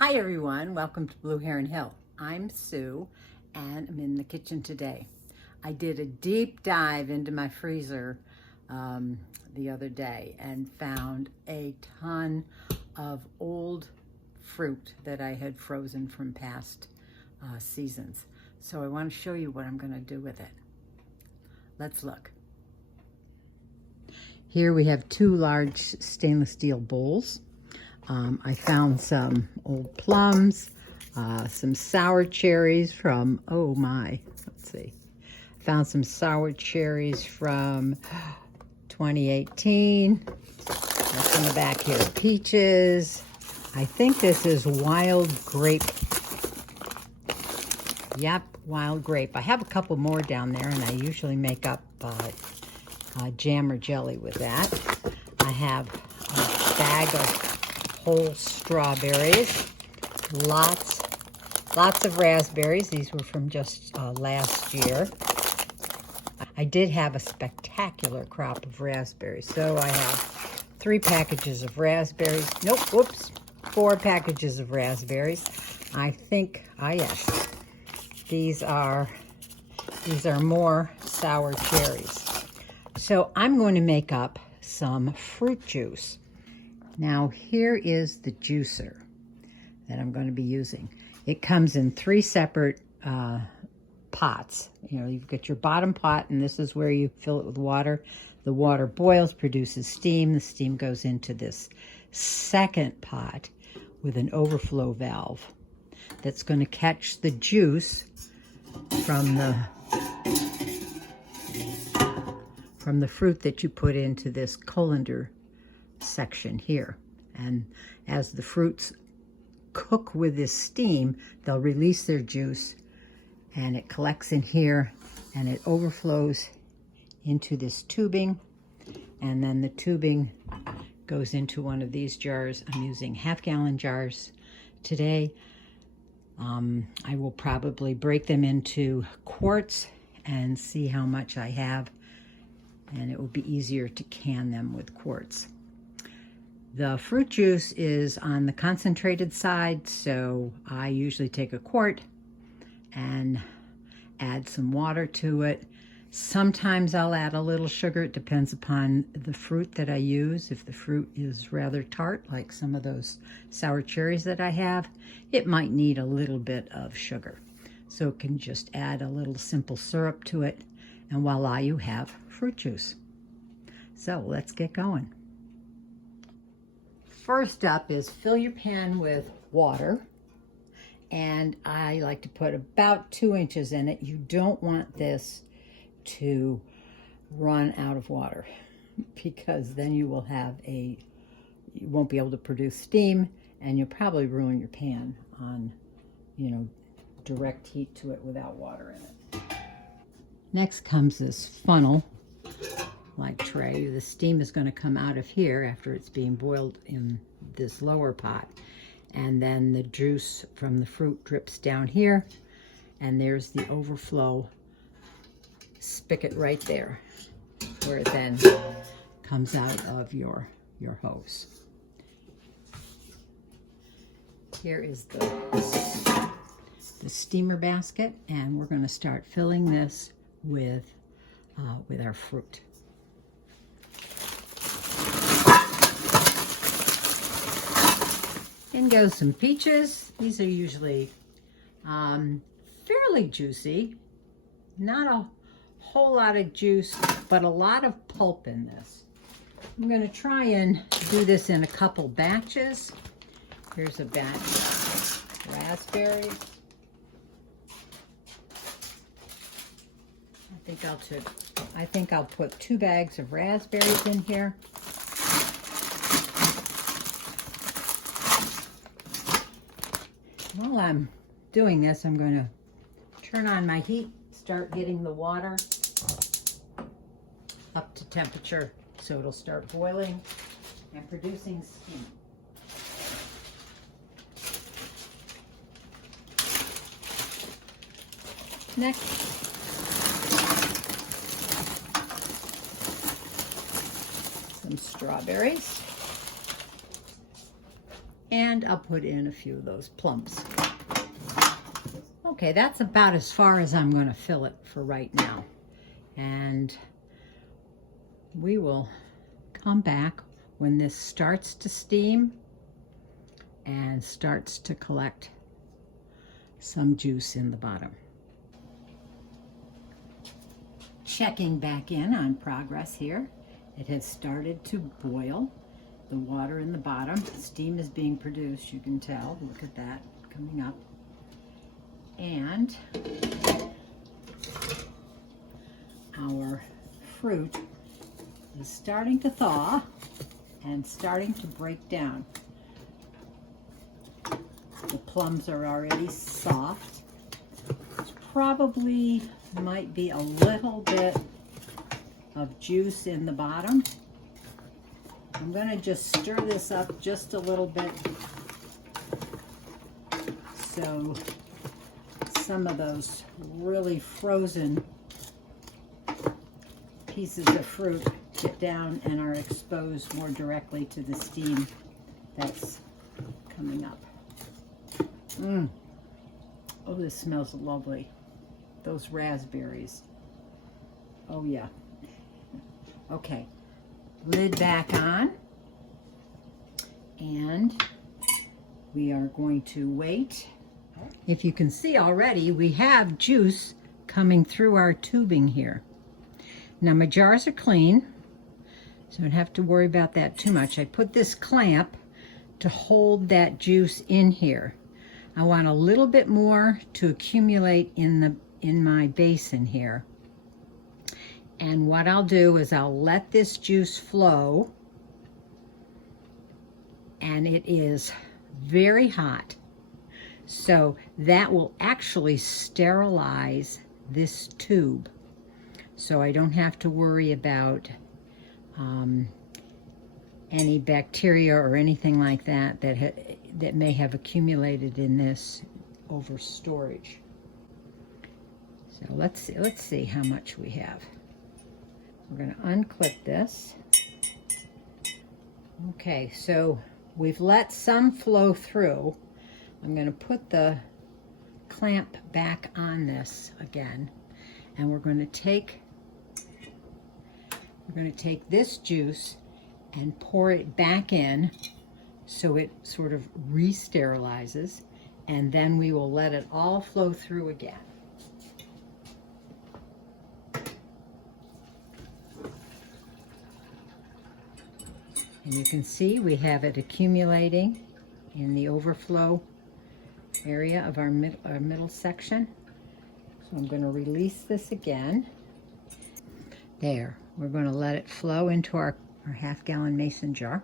Hi everyone, welcome to Blue Heron Hill. I'm Sue and I'm in the kitchen today. I did a deep dive into my freezer the other day and found a ton of old fruit that I had frozen from past seasons. So I want to show you what I'm going to do with it. Let's look. Here we have two large stainless steel bowls. I found some old plums, some sour cherries from, let's see. Found some sour cherries from 2018. That's in the back here. Peaches. I think this is wild grape. Yep, wild grape. I have a couple more down there, and I usually make up jam or jelly with that. I have a bag of whole strawberries, lots of raspberries. These were from just last year. I did have a spectacular crop of raspberries, so I have 3 packages of raspberries. Nope, whoops, 4 packages of raspberries. I think, yes, these are more sour cherries. So I'm going to make up some fruit juice. Now here is the juicer that I'm going to be using. It comes in 3 separate pots. You know, you've got your bottom pot, and this is where you fill it with water. The water boils, produces steam. The steam goes into this second pot with an overflow valve that's going to catch the juice from the fruit that you put into this colander section here. And as the fruits cook with this steam, they'll release their juice, and it collects in here and it overflows into this tubing, and then the tubing goes into one of these jars. I'm using half-gallon jars today. I will probably break them into quarts and see how much I have, and it will be easier to can them with quarts. The fruit juice is on the concentrated side, so I usually take a quart and add some water to it. Sometimes I'll add a little sugar. It depends upon the fruit that I use. If the fruit is rather tart, like some of those sour cherries that I have, it might need a little bit of sugar. So it can just add a little simple syrup to it, and voila, you have fruit juice. So let's get going. First up is fill your pan with water, and I like to put about 2 inches in it. You don't want this to run out of water, because then you won't be able to produce steam, and you'll probably ruin your pan on, direct heat to it without water in it. Next comes this funnel like tray. The steam is going to come out of here after it's being boiled in this lower pot, and then the juice from the fruit drips down here, and there's the overflow spigot right there, where it then comes out of your hose. Here is the steamer basket, and we're going to start filling this with our fruit. In goes some peaches. These are usually fairly juicy. Not a whole lot of juice, but a lot of pulp in this. I'm going to try and do this in a couple batches. Here's a batch of raspberries. I think I'll put 2 bags of raspberries in here. While I'm doing this, I'm going to turn on my heat, start getting the water up to temperature so it'll start boiling and producing steam. Next, some strawberries. And I'll put in a few of those plums. Okay, that's about as far as I'm going to fill it for right now. And we will come back when this starts to steam and starts to collect some juice in the bottom. Checking back in on progress here. It has started to boil. The water in the bottom, steam is being produced, you can tell. Look at that coming up. And our fruit is starting to thaw and starting to break down. The plums are already soft. There's probably might be a little bit of juice in the bottom. I'm going to just stir this up just a little bit so some of those really frozen pieces of fruit get down and are exposed more directly to the steam that's coming up. Oh, this smells lovely. Those raspberries. Oh yeah. Okay, lid back on, and we are going to wait. If you can see already, we have juice coming through our tubing here. Now my jars are clean, so I don't have to worry about that too much. I put this clamp to hold that juice in here. I want a little bit more to accumulate in my basin here. And what I'll do is I'll let this juice flow, and it is very hot. So that will actually sterilize this tube. So I don't have to worry about any bacteria or anything like that that may have accumulated in this over storage. So let's see how much we have. We're going to unclip this. Okay, so we've let some flow through. I'm going to put the clamp back on this again, and we're going to take this juice and pour it back in so it sort of re-sterilizes, and then we will let it all flow through again. And you can see we have it accumulating in the overflow area of our middle section. So I'm going to release this again. There, we're going to let it flow into our half-gallon mason jar.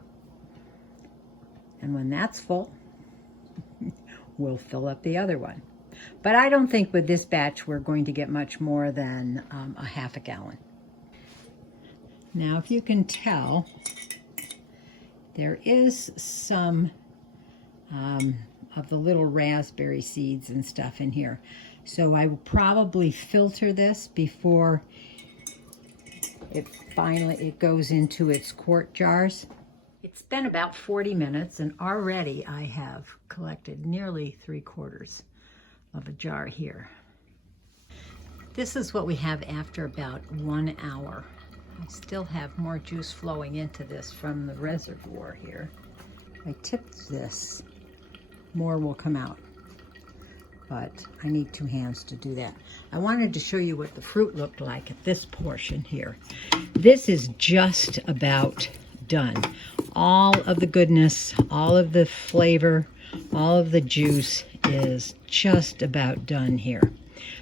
And when that's full, we'll fill up the other one. But I don't think with this batch we're going to get much more than a half a gallon. Now, if you can tell, there is some of the little raspberry seeds and stuff in here. So I will probably filter this before it goes into its quart jars. It's been about 40 minutes, and already I have collected nearly 3/4 of a jar here. This is what we have after about 1 hour. I still have more juice flowing into this from the reservoir here. If I tip this, more will come out, but I need 2 hands to do that. I wanted to show you what the fruit looked like at this portion here. This is just about done. All of the goodness, all of the flavor, all of the juice is just about done here.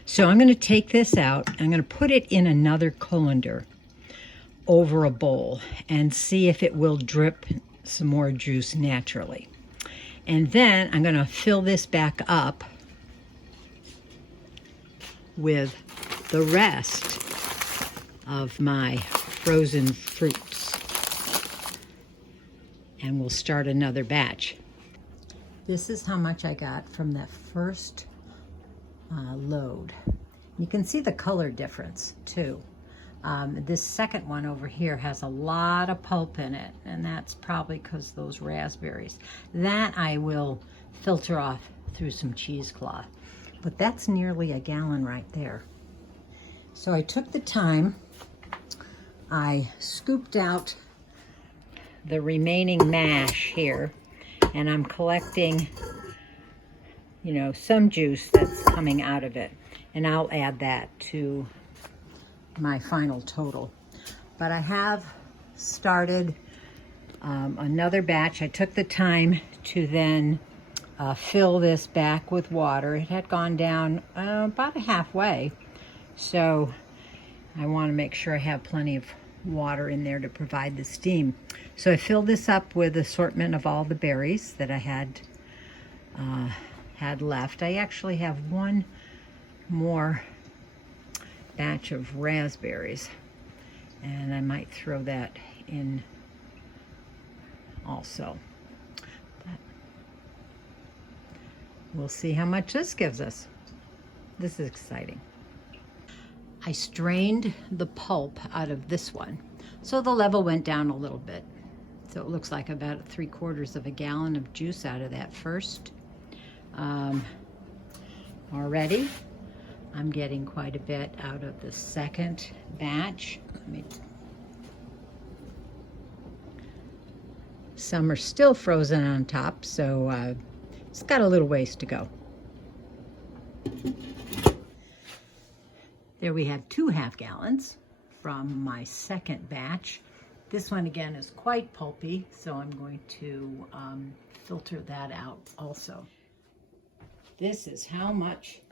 So I'm going to take this out. I'm going to put it in another colander over a bowl and see if it will drip some more juice naturally. And then I'm going to fill this back up with the rest of my frozen fruits. And we'll start another batch. This is how much I got from that first load. You can see the color difference too. This second one over here has a lot of pulp in it, and that's probably because those raspberries. That I will filter off through some cheesecloth. But that's nearly a gallon right there. So I took the time, I scooped out the remaining mash here, and I'm collecting, you know, some juice that's coming out of it. And I'll add that to my final total. But I have started another batch. I took the time to then fill this back with water. It had gone down about halfway, so I want to make sure I have plenty of water in there to provide the steam. So I filled this up with assortment of all the berries that I had left. I actually have one more batch of raspberries, and I might throw that in also. But we'll see how much this gives us. This is exciting. I strained the pulp out of this one, so the level went down a little bit. So it looks like about 3/4 of a gallon of juice out of that first. Already, I'm getting quite a bit out of the second batch. Some are still frozen on top, so it's got a little ways to go. There we have 2 half gallons from my second batch. This one again is quite pulpy, so I'm going to filter that out also. This is how much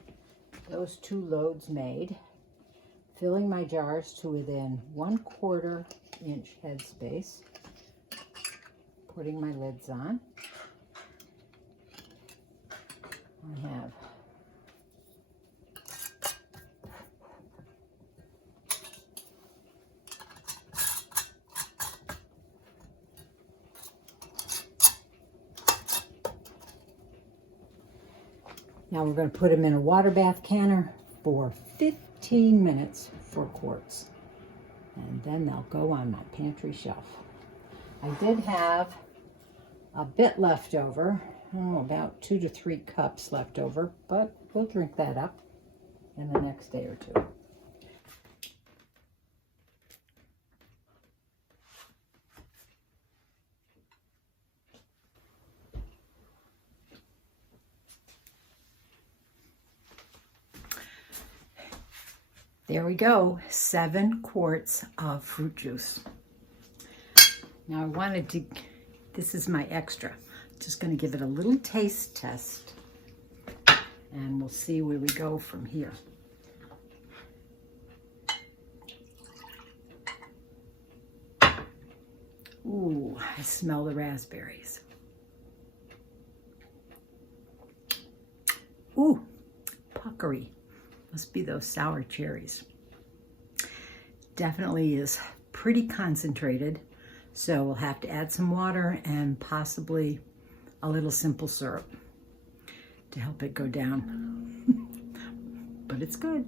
those 2 loads made, filling my jars to within 1/4 inch headspace, putting my lids on. I have now we're going to put them in a water bath canner for 15 minutes for quarts. And then they'll go on my pantry shelf. I did have a bit left over, about 2 to 3 cups left over, but we'll drink that up in the next day or 2. There we go, 7 quarts of fruit juice. Now I wanted to, this is my extra. Just going to give it a little taste test, and we'll see where we go from here. Ooh, I smell the raspberries. Ooh, puckery. Must be those sour cherries. Definitely is pretty concentrated, so we'll have to add some water and possibly a little simple syrup to help it go down. But it's good.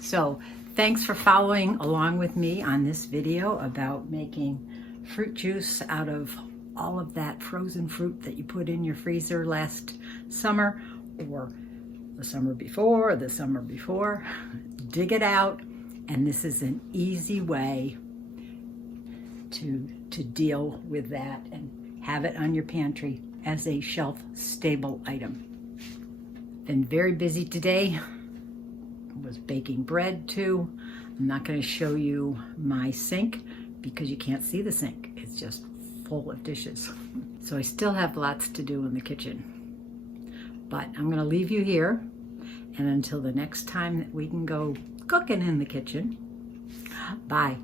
So thanks for following along with me on this video about making fruit juice out of all of that frozen fruit that you put in your freezer last summer, or the summer before, or the summer before. Dig it out, and this is an easy way to deal with that and have it on your pantry as a shelf-stable item. Been very busy today. Was baking bread too. I'm not going to show you my sink because you can't see the sink. It's just full of dishes. So I still have lots to do in the kitchen. But I'm going to leave you here, and until the next time that we can go cooking in the kitchen, bye.